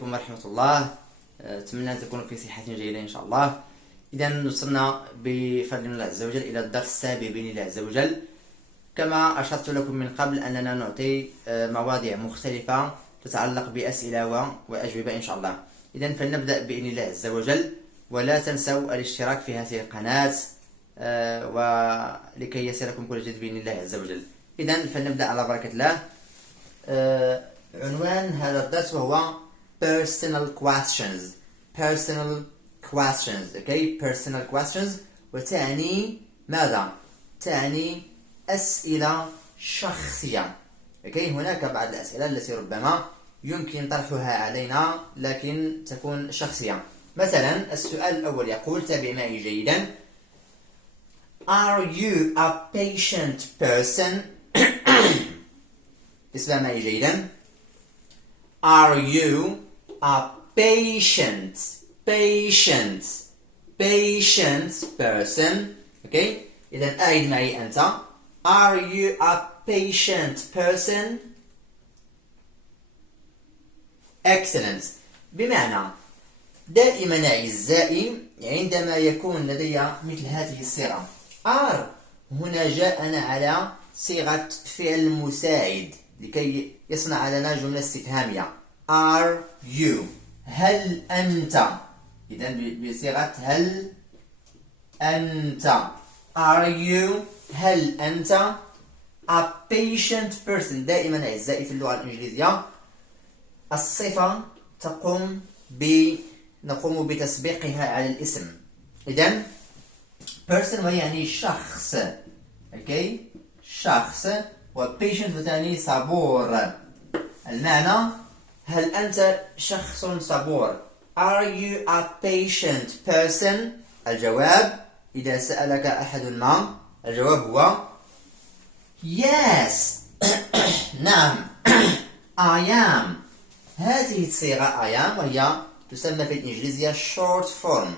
عليكم ورحمة الله. أتمنى أن تكونوا في صحة جيدة إن شاء الله. إذا وصلنا بفضل الله عز وجل إلى الدرس السابع بإذن الله عز وجل. كما أشرت لكم من قبل أننا نعطي مواضيع مختلفة تتعلق بأسئلة وأجوبة إن شاء الله. إذا فلنبدأ بإذن الله عز وجل، ولا تنسوا الاشتراك في هذه القناة ولكي يصلكم كل جديد بإذن الله عز وجل. إذا فلنبدأ على بركة الله. عنوان هذا الدرس وهو personal questions. personal questions وتعني ماذا؟ تعني أسئلة شخصية. هناك بعض الأسئلة التي ربما يمكن طرحها علينا لكن تكون شخصية. مثلا السؤال الأول يقول: تابع معي جيدا. Are you a patient person? اسمع معي جيدا. Are you a patient person? إذا أعد معي أنت. Are you a patient person? Excellent. بمعنى دائما أعزائي عندما يكون لدي مثل هذه الصيغة are، هنا جاءنا على صيغة فعل مساعد لكي يصنع لنا جملة استفهامية. Are you؟ هل أنت؟ إذا بصيغة هل أنت. Are you؟ هل أنت a patient person؟ دائما أعزائي في اللغة الإنجليزية الصفة نقوم بتسبيقها على الاسم. إذن person يعني شخص، شخص، و patient تعني صبور. المعنى هل أنت شخص صبور؟ Are you a patient person؟ الجواب إذا سألك أحد ما، الجواب هو yes. نعم I am. هذه الصيغة I am وهي تسمى في الإنجليزية short form.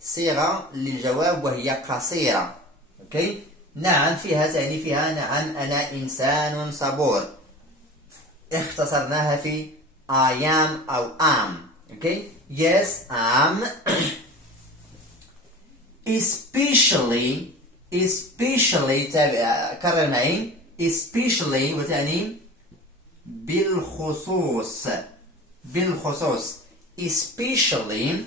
صيغة للجواب وهي قصيرة. نعم فيها تعني فيها نعم أنا إنسان صبور. اختصرناها في I am أو am. Yes am. especially كرر معي especially وتعني بالخصوص. especially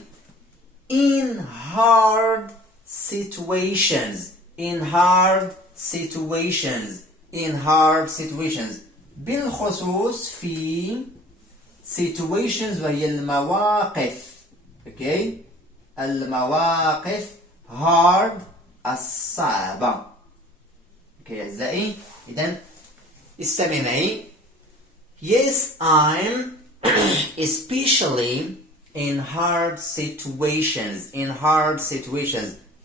in hard situations. بالخصوص في situations وهي المواقف. المواقف hard الصعبة. أعزائي إذن استمع معي. Yes I'm especially in hard situations.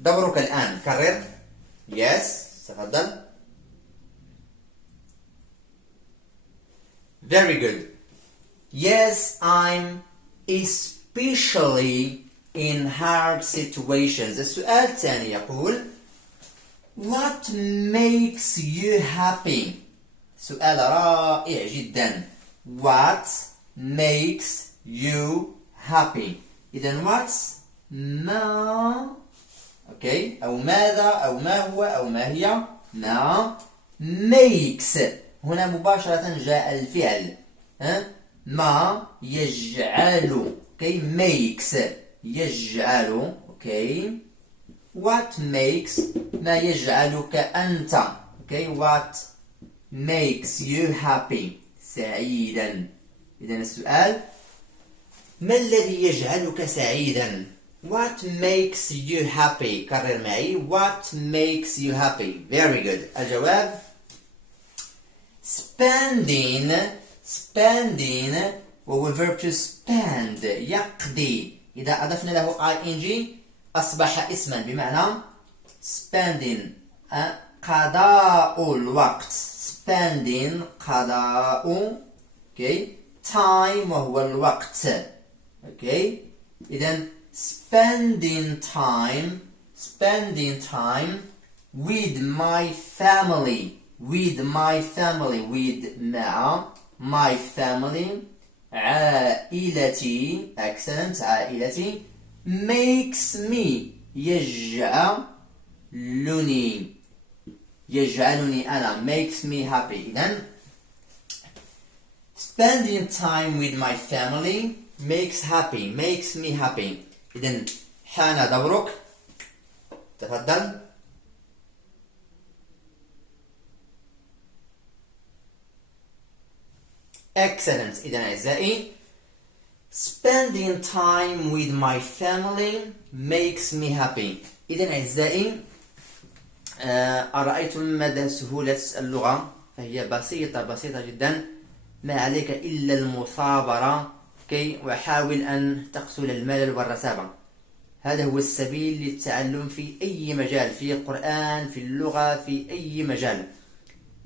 دورك الآن كرر. Yes تفضل. Very good. Yes I'm especially in hard situations. السؤال الثاني يقول: What makes you happy؟ سؤال رائع جدا. What makes you happy؟ إذن what ما أو ماذا أو ما هو أو ما هي. ما makes هنا مباشرة جاء الفعل ما يجعل. makes يجعل. what makes ما يجعلك أنت. what makes you happy سعيدا. إذن السؤال: ما الذي يجعلك سعيدا؟ what makes you happy؟ كرر معي. what makes you happy. Very good. الجواب spending وهو verb to spend يقضي. إذا أضفنا له ing أصبح اسما بمعنى spending قضاء الوقت. spending قضاء time وهو الوقت. إذن spending time with my family. with مع my family. عائلتي excellent عائلتي makes me يجعلني أنا makes me happy. إذن spending time with my family makes me happy. إذن حان دورك، تفضل. excellent. إذن أعزائي spending time with my family makes me happy. إذن أعزائي أرأيتم مدى سهولة اللغة؟ فهي بسيطة جدا، ما عليك إلا المثابرة كي وحاول أن تقتل الملل والرتابة. هذا هو السبيل للتعلم في أي مجال، في القرآن، في اللغة، في أي مجال.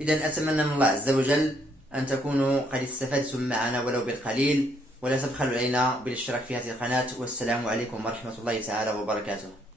إذن أتمنى من الله عز وجل أن تكونوا قد استفدتم معنا ولو بالقليل، ولا تبخلوا علينا بالاشتراك في هذه القناة. والسلام عليكم ورحمة الله تعالى وبركاته.